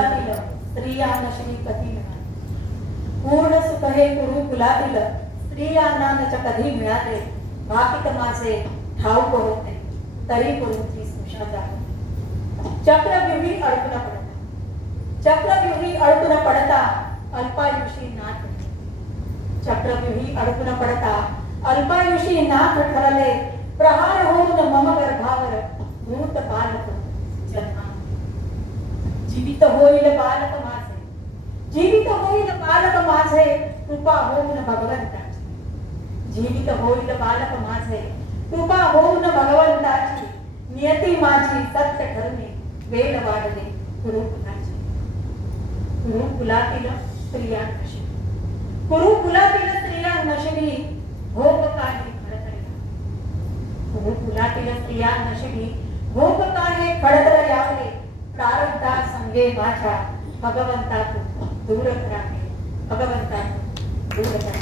कुरुकुलातील स्त्रिया नशनी कधी मिळाले. पूर्ण सुख हे कुरुकुलातील स्त्रियांना नच कधी मिळाले. भाकित माझे ठाऊक होते तरी कुरुची स्नुषा जाणे. चक्रव्यूही अडकून पडता, चक्रव्यूही अडकून पडता अल्पायुषी नाथ. चक्रव्यूही अडकून पडता अल्पायुषी नाथ ठरले. प्रहार होऊन मम गर्भावर भूत बालक जन्मा. जीवित होईल बालक माझे, जीवित होईल बालक माझे कृपा होऊन भगवंताची. जीवित होईल बालक माझे कृपा होऊन भगवंताची. नियती माझी सत्य ठरणे वेळ वाढले कुरुकुलाची. कुरुकुलातील स्त्रिया नशिबी, कुरुकुलातील स्त्रिया नशिबी भोग काही खडतऱ्या. कुरुकुलातील स्त्रिया नशिबी भोग काही खडतर यावले. प्रारब्धा संगे माझ्या भगवंता तू दूर करावे, भगवंता तू दूर करावे.